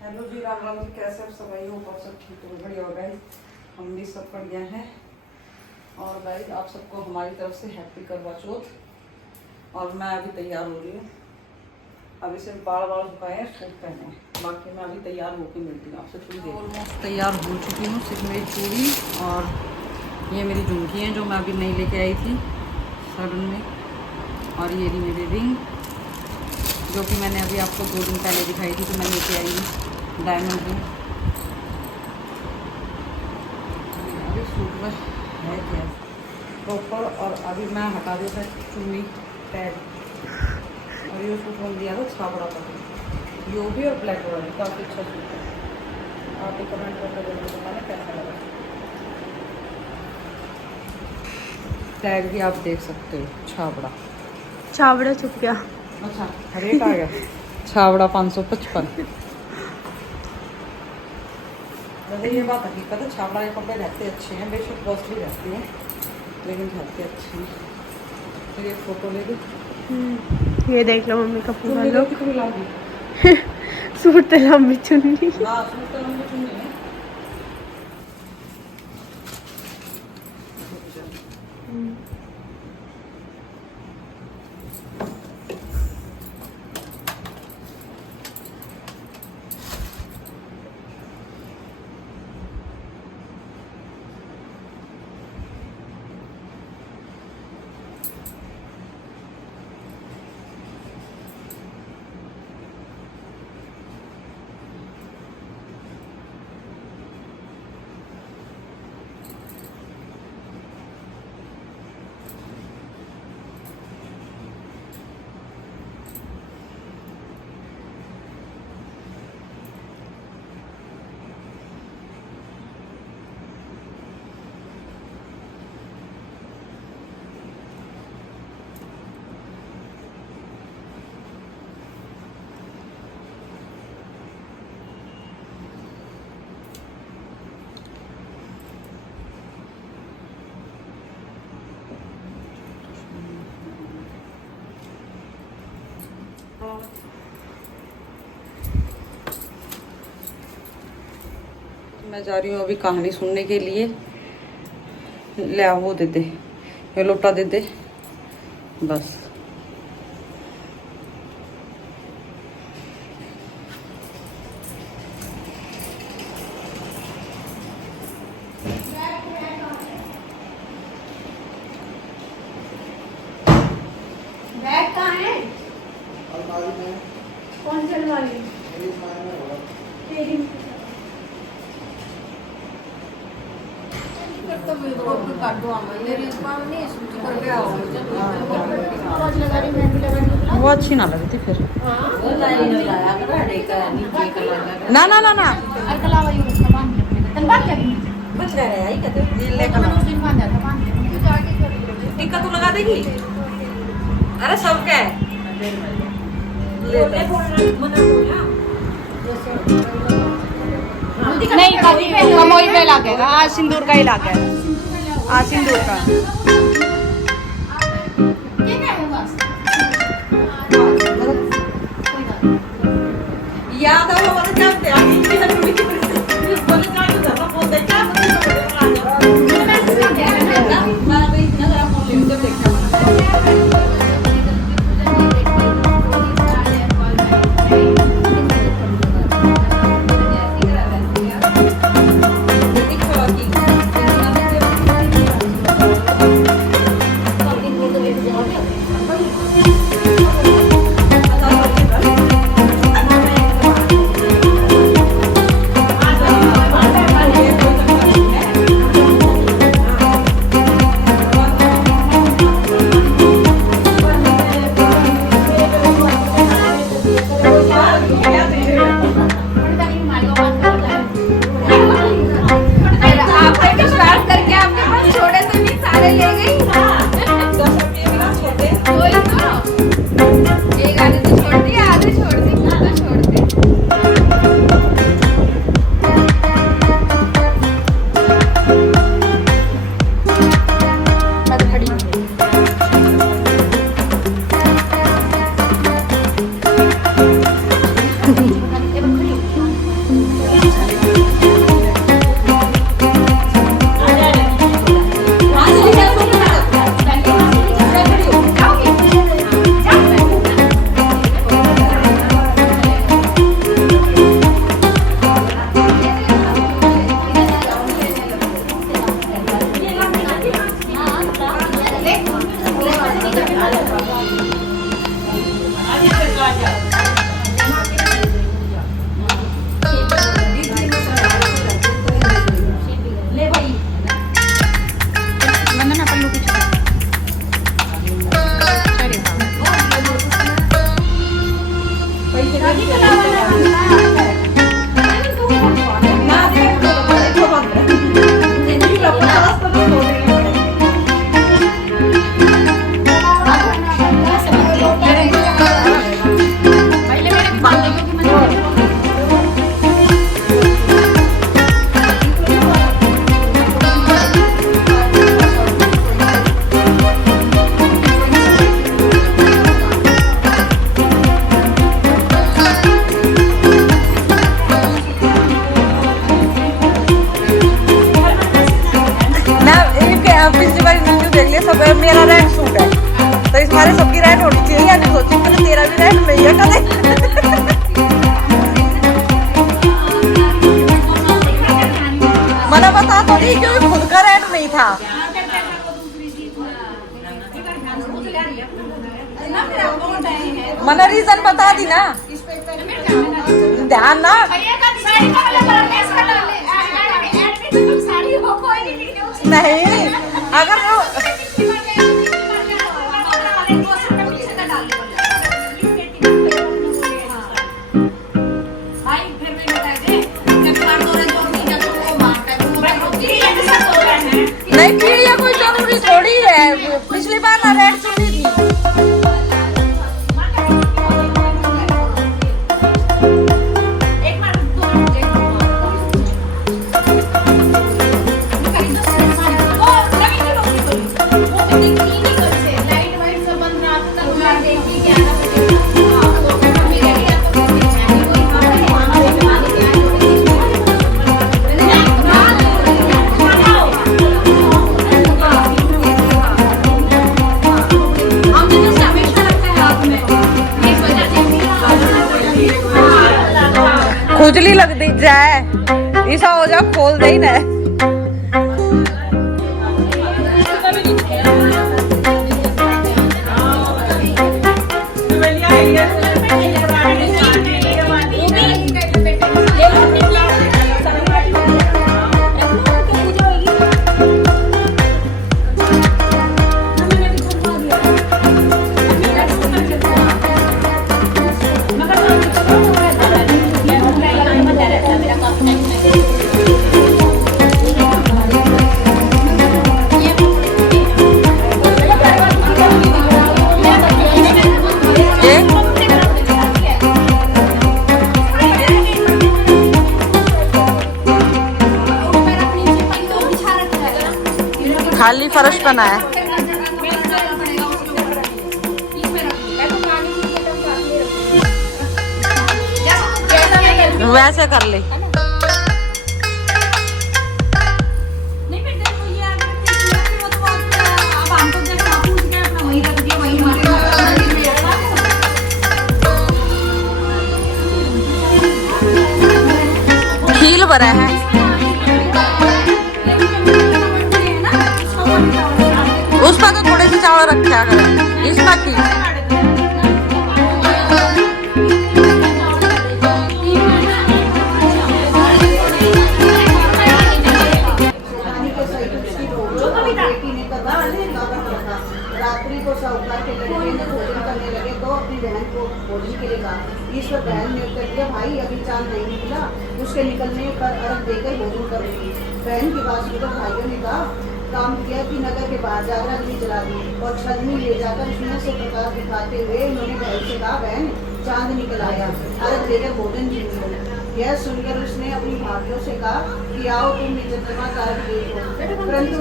Hello जी, राम राम जी। कैसे आप सब? आई हो आप सब ठीक हो, बढ़िया हो गाइस। हम भी सब बढ़िया हैं। और गाइस आप सबको हमारी तरफ से हैप्पी करवा चौथ। और मैं अभी तैयार हो रही हूँ। अभी सिर्फ बाल झुकाए हैं, सूट पहने हैं, बाकी मैं अभी तैयार होकर मिलती हूँ आपसे थोड़ी देर। ऑलमोस्ट तैयार हो चुकी हूँ। सिर्फ मेरी चूड़ी और ये मेरी झुमकी हैं जो मैं अभी नहीं लेके आई थी सडन में। और ये रही मेरी रिंग जो कि मैंने अभी आपको 2 दिन पहले दिखाई थी, तो मैं लेके आई हूँ डायमंड रिंग। अभी सूट में है क्या प्रॉपर। और अभी मैं हटा देता चुन्नी टैग। और ये सूट मैंने दिया था छापड़ा का, यो भी और ब्लैक वाला भी काफ़ी अच्छा सूट है। आप भी कमेंट करके जरूर बताना कैसा लगा। टैग भी आप देख सकते हो, छापड़ा। छाबड़ा छुप गया। अच्छा रेट आ गया। छावड़ा 555। वैसे ये बात हकीकत है, छावड़ा के कपड़े रहते अच्छे हैं, बेशक कॉस्टली रहते हैं लेकिन रहते अच्छे हैं। तो ये फोटो ले ली। ये देख लो मम्मी का पूरा चुन्नी लुक। कितनी लंबी सूट तो लंबी चुन्नी। हाँ सूट तो लंबी चुन्नी है। मैं जा रही हूँ अभी कहानी सुनने के लिए। ले आओ वो दे दे, ये लोटा दे दे बस। बैग कहाँ है? कौन सी अलमारी? तेरी में। वो अच्छी ना लगी थी फिर। ना ना ना ना टिक्का तू लगा देगी। अरे सब क्या है नहीं कभी कमोई का इलाका है। आज सिंदूर का इलाका है। आज सिंदूर का। याद आओ हमारे क्या थे आगे की हर कोई की परिस्थिति बोले क्या तो धर्म बोलते क्या मैं अभी इतना जरा फोन ले जब देखा दी क्योंकि खुद का रेट नहीं था। मैंने रीजन बता दी ना, ध्यान ना। नहीं अगर वो नहीं फिर ये कोई जरूरी थोड़ी है, पिछली बार ना रेट चुनी थी। खुजली लग दी जाए, ऐसा हो जा खोल दे ना। खाली फर्श बना है। वैसे कर ले। खील भरा है, उसका तो थोड़े से चावल रखा कर, इसका की रात्रि को साहूकार के लड़के ने भोजन करने लगे तो अपनी बहन को भोजन के लिए कहा। इस पर बहन ने उत्तर दिया, भाई अभी चांद नहीं निकला, उसके निकलने पर अर्घ देकर भोजन करूंगी। बहन की बात सुनकर भाइयों ने कहा, काम किया कि नगर के बाहर जाकर अग्नि जला दी और छलनी ले जाकर उसमें से प्रकाश दिखाते हुए उन्होंने बहन से कहा, बहन चांद निकल आया, अर्घ देकर भोजन कीजिए। यह सुनकर उसने अपनी भाभियों से कहा कि आओ तुम चंद्रमा का अर्घ देखो, परंतु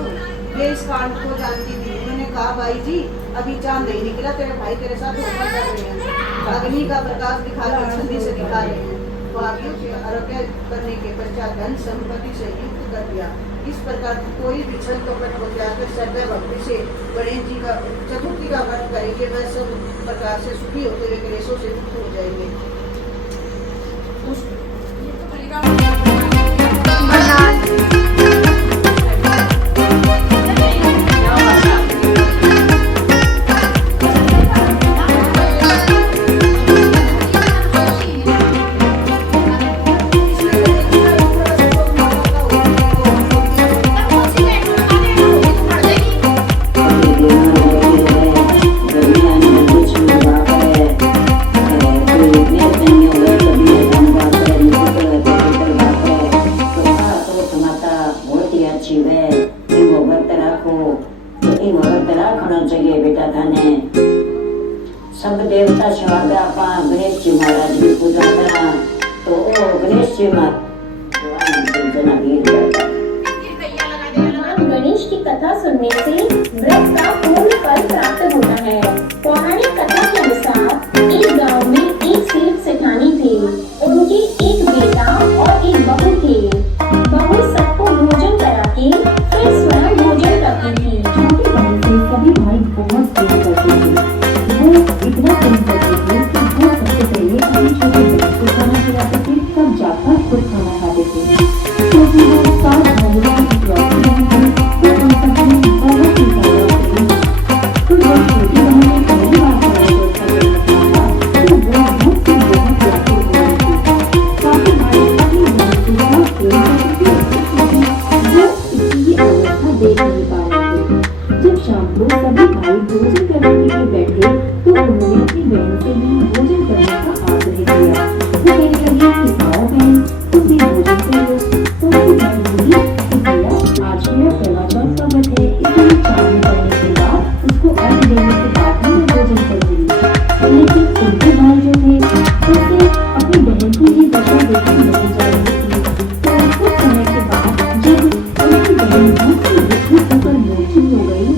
ये इस कांड को जानती थी। उन्होंने कहा, भाई जी अभी चांद नहीं निकला, तेरे भाई तेरे साथ धोखा कर रहे हैं, अग्नि का प्रकाश दिखाकर छलनी से दिखा रहे हैं। भाभियों से अर्घ्य करने के पश्चात धन संपत्ति से युक्त कर दिया। इस प्रकार कोई भी छल कपट हो जाकर श्रद्धा भक्ति से गणेश जी का चतुर्थी का व्रत करेंगे, वह सब प्रकार से सुखी होते हुए क्लेशों से मुक्त हो जाएंगे। सब देवता शिवागे आप गणेश जी महाराज की पूजा करा तो ओ गणेश जी गणेश की कथा सुनने से व्रत का पूर्ण फल प्राप्त होता है। पौराणिक कथा के अनुसार एक गांव में एक सेठ सेठानी थे। उनके एक बेटा और एक बहू थे। बहू सबको भोजन करा के फिर स्वयं भोजन करती थी। छोटी बहन से सभी भाई बहुत प्रेम करते थे। वो इतना प्रेम करते थे कि वो सबसे पहले अपनी छोटी बहन को खाना खिलाते थे, तब जाकर खुद खाना खाते थे, क्योंकि वो 7 भाइयों की लेके जा रही थी। तो कुछ समय के बाद जब उनकी बहन बहुत सी दुखी होकर मोटी हो गई,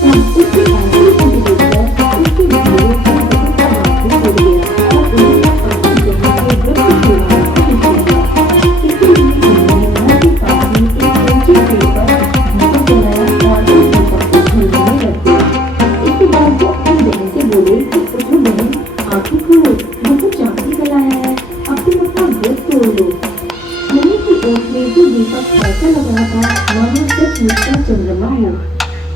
तब उसकी आंखों को देखकर उसके भाइयों को बहुत सा बातें हो गया और उन्हें अपनी बहन के व्रत छुड़ाने को निकल गया। इसीलिए उन्होंने घर के पास ही एक ऊंचे पेड़ पर दीपक जलाया और उस दीपक को जलने में रख दिया। इसके बाद वो अपनी बहन से बोले कि उठो बहन, आंखें खोलो, ये तो चांदी जलाया है, अब तुम अपना व्रत तोड़ लो। मम्मी की ओट में जो दीपक ऐसा लग रहा था मानो सचमुच का चंद्रमा हो।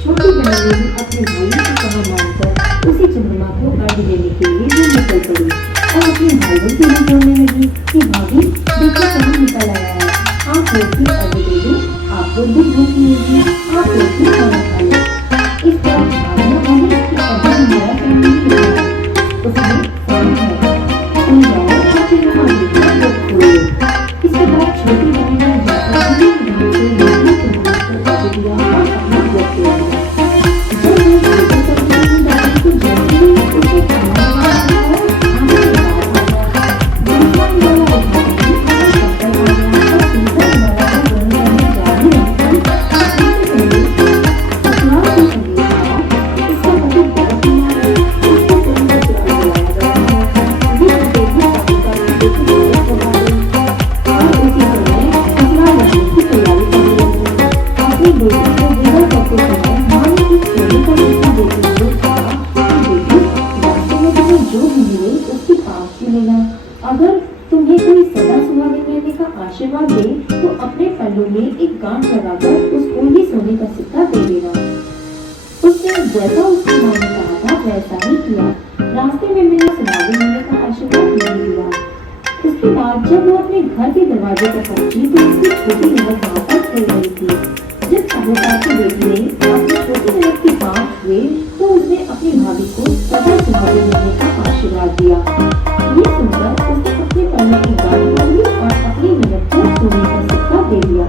छोटी बहन ने भी अपने भाई की कहा मानकर उसी चंद्रमा को अर्घ देने के लिए वो निकल पड़ी और अपने भाइयों से भी बोलने लगी कि भाभी देखो कहाँ निकल आया है, आप लोग भी अर्घ दे दो, आप लोग भी भूखी होगी, आप लोग भी खाना खा लो। इस पर भाभी बोली कि अभी मेरा काम नहीं हुआ। उसने फौरन कहा, तुम जाओ और चंद्रमा देखकर व्रत खोलो। इसके बाद छोटी बहन ने जाकर पूरी ढंग से योगी चंद्रमा को अर्घ दिया और अपना व्रत तोड़ लिया। जब वो व्रत करने में लगी तो जल्दी ही उसे खाना बनाना और खाने के बाद दूसरा वाला उठाकर और शक्कर आ गया और तीसरा वाला को गर्म करने जा ही रही थी। इससे पहले ससुराल की संदेश आया, इसका पति बहुत बीमार है, उसके सिर में ससुराल बुलाया जा रहा है। ये देखकर पति का बेटी बहुत घबरा गई और उसी समय ससुराल जाने की तैयारी करने लगी। अपनी बेटी को विदा करते समय माँ ने एक सोने का सिक्का देते हुए कहा कि बेटी, रास्ते में तुम्हें जो भी मिले उसकी पास की लेना। अगर तुम्हें कोई सदा सुहागन रहने का आशीर्वाद दे तो अपने पल्लू में एक गांठ लगाकर उसको ही सोने का सिक्का दे देना। उसने जैसा उसकी माँ ने कहा था वैसा ही किया। रास्ते में मैंने सुहागन होने का आशीर्वाद नहीं लिया। इसके बाद जब वो अपने घर के दरवाजे पर पहुंची तो उसकी छोटी ननद वहां पर खड़ी रही थी। जब साहूकार की बेटी ने अपनी छोटी ननद के पांव छुए तो उसने अपनी भाभी को सदा सुहागन रहने का आशीर्वाद दिया। ये सुनकर उसने अपने पल्लू की गांठ खोली और अपनी ननद को सोने का सिक्का दे दिया।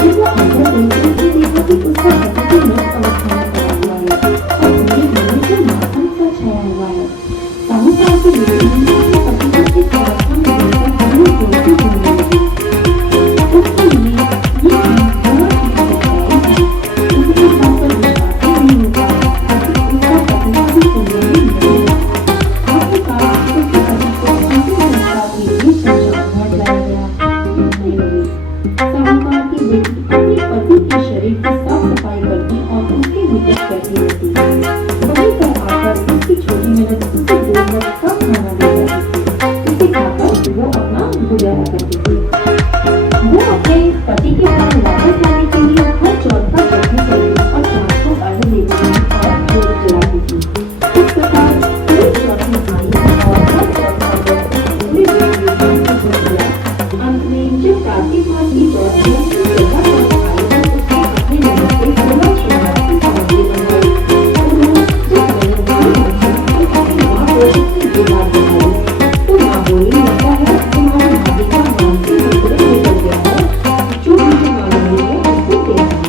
जब वो अंदर गई तो उसने देखा कि उसका पति तो मृत अवस्था में पड़ा हुआ है और उनके गले से मातम सा छाया हुआ है। साहूकार की बेटी ने अपने पति को इस अवस्था में देखकर बड़ी जोर से रोने लगी। उसके लिए ये बहुत ही दुखदायी है। उसे इस बात पर विश्वास ही नहीं होता कि उसका पति अभी दुनिया में नहीं है। आखिरकार उसके पति को अंतिम संस्कार के लिए शमशान घाट लाया गया। नहीं लगी। साहूकार की बेटी अपने पति के शरीर की साफ सफाई करती और उसके निकट बैठी रहती। वहीं पर आकर उसकी छोटी ननद उसे 2 वक्त का खाना दे जाती थी। उसे खाकर वो अपना गुजारा करती थी। वो अपने पति के पास वापस लाने के लिए हर चौथ का व्रत करती और चाँद को अर्घ देती थी और जोत जलाती थी। इस प्रकार पूरी चौथ में आई और हर चौथ का व्रत पूरे देश में हो गया। अंत में जब कार्तिक मास की चौथ में श्रद्धा चौथ आई तो उसने अपने ननद से 16 श्रृंगार की सामग्री बनवाई। उन्होंने जब मैंने बड़ी तो अपनी माँ को उसने ये बात बताई तो माँ बोली, लगता है तुम्हारी भाभी का मानसिक संतुलन बिगड़ गया है, जो मुझे मालूम है उसको देना है।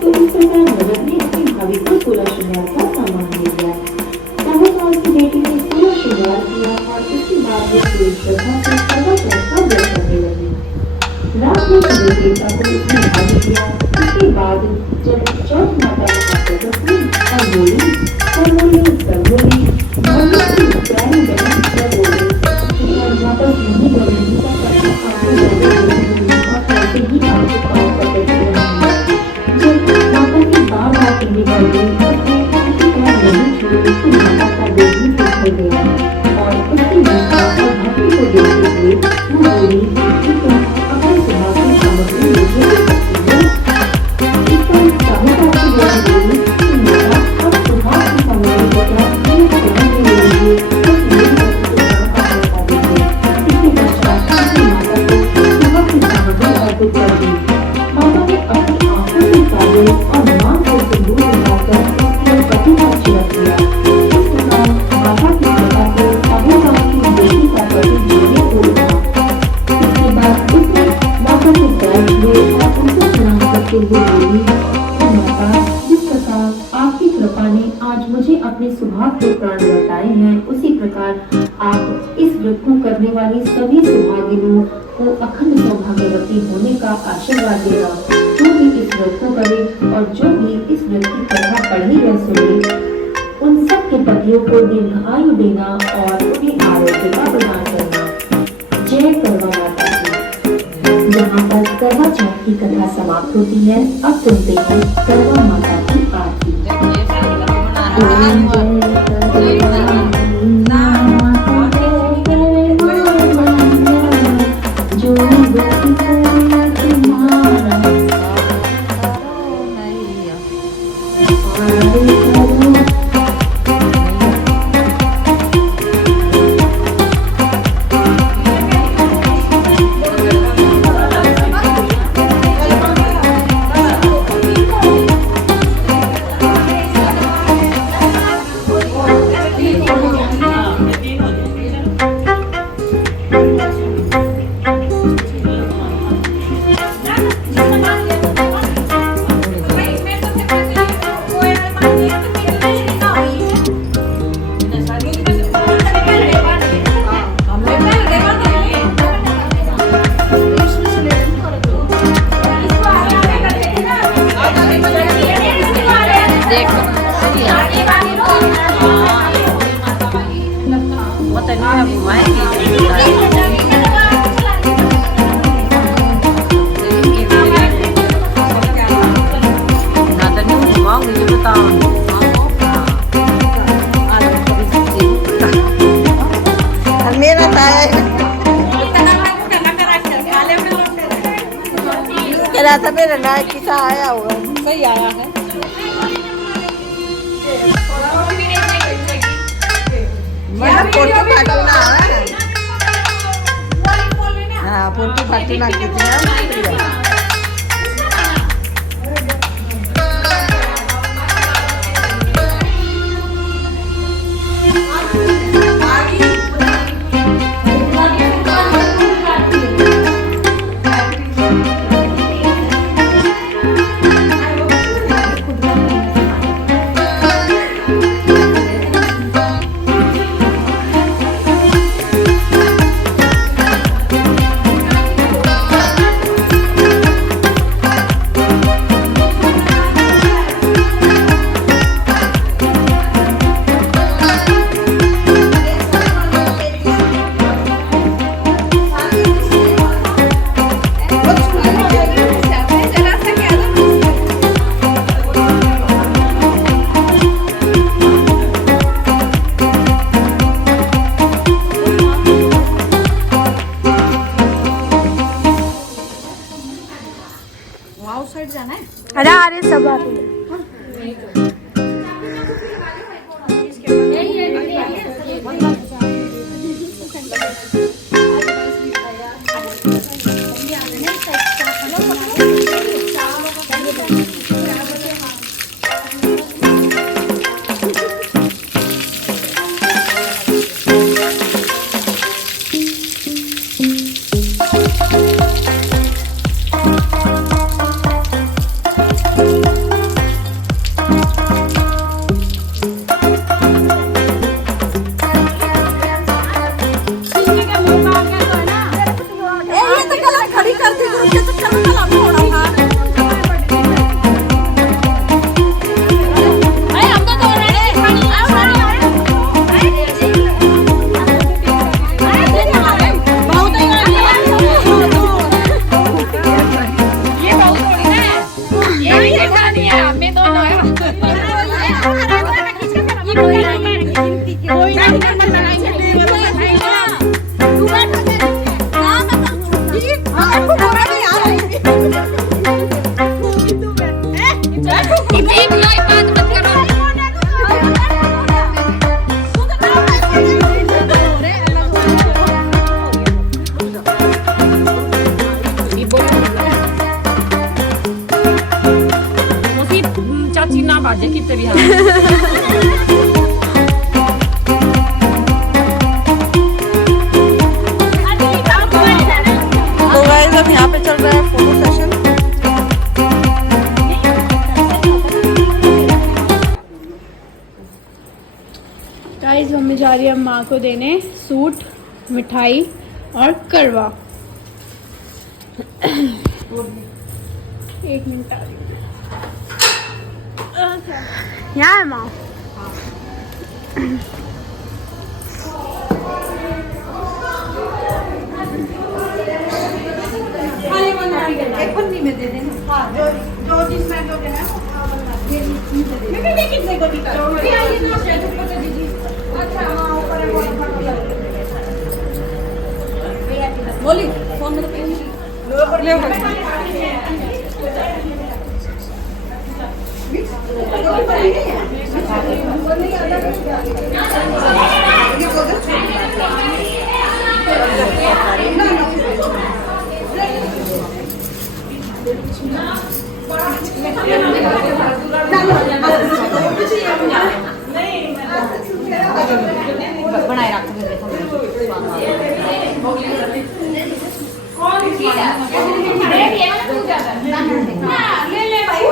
तो इस प्रकार ननद ने अपनी भाभी को 16 श्रृंगार का सामान दे दिया। साहूकार की बेटी ने 16 श्रृंगार किया और उसके बाद वो पूरी श्रद्धा से सदा चौथ का व्रत करने लगी। रात में सूर्य देवता को उसने अर्घ दिया। उसके बाद जब चौथ माता का प्रकट हुई और बोली सर्वोली भगवान की प्यारी बहन सब बोले और वापस नहीं बोलेंगी तो पता आपको बोलेंगी और ऐसे ही आपको पाँव पकड़ते रहेंगे। जब माता की बार कहने लगी उसने उसकी बात नहीं छोड़ी तो माता का दिल ही पिघल गया और उसकी निष्ठा और भक्ति को देखते हुए वो बोली कि तुम अपने सुहाग की सामग्री मुझे दे सकती हो। इस पर साहूकार की बेटी बोली कि माता अब सुहाग की सामग्री देकर मेरे स्वयं के ले लीजिए बस मेरे पति को काम का बता दीजिए। इसके पश्चात उसने माता को सुहाग की सामग्री अर्पित कर दी। माता ने अपनी आंखों से काजल और मांग से सिंदूर लगाकर उसके पति का छिड़क दिया। इस प्रकार माता की कृपा से साहूकार की बेटी का पति जीने को उठा। इसके बाद उसने माता को बैठ हुए और उनको प्रणाम करते हुए बोली कि माता, जिस प्रकार आपकी कृपा ने आज मुझे अपने सुहाग के प्राण लौटाए हैं उसी प्रकार आप इस व्रत को करने वाली सभी सुहागिनों को अखंड सौभाग्यवती होने का आशीर्वाद देगा। जो भी इस व्रत को करे और जो भी इस व्रत की कथा पढ़े या सुने, उन सब के पतियों को दीर्घायु देना और उन्हें आरोग्य का प्रदान करना। जय करवा माता की। यहाँ पर करवा चौथ की कथा समाप्त होती है। अब सुनते हैं करवा माता की आरती। था मेरा ना किसा आया होगा, सही आया है। हाँ फोटो फाटू ना कितना अरे अरे सब आते हैं। चाची ना बाजे कितने भी तो गाइस अब यहाँ पे चल रहा है फोटो सेशन। गाइस मम्मी जा रही है माँ को देने सूट, मिठाई और करवा। एक मिनट आ रही हूँ। यहाँ है माँ। एक पन्नी में दे देना। हाँ, जो जिसमें जो है मैं भी लेकिन नहीं बनी कर फिर आइए ना शायद ऊपर से दीजिए। अच्छा हाँ ऊपर है वो बोली फोन में तो ले बनाए रख दे ले ले भाई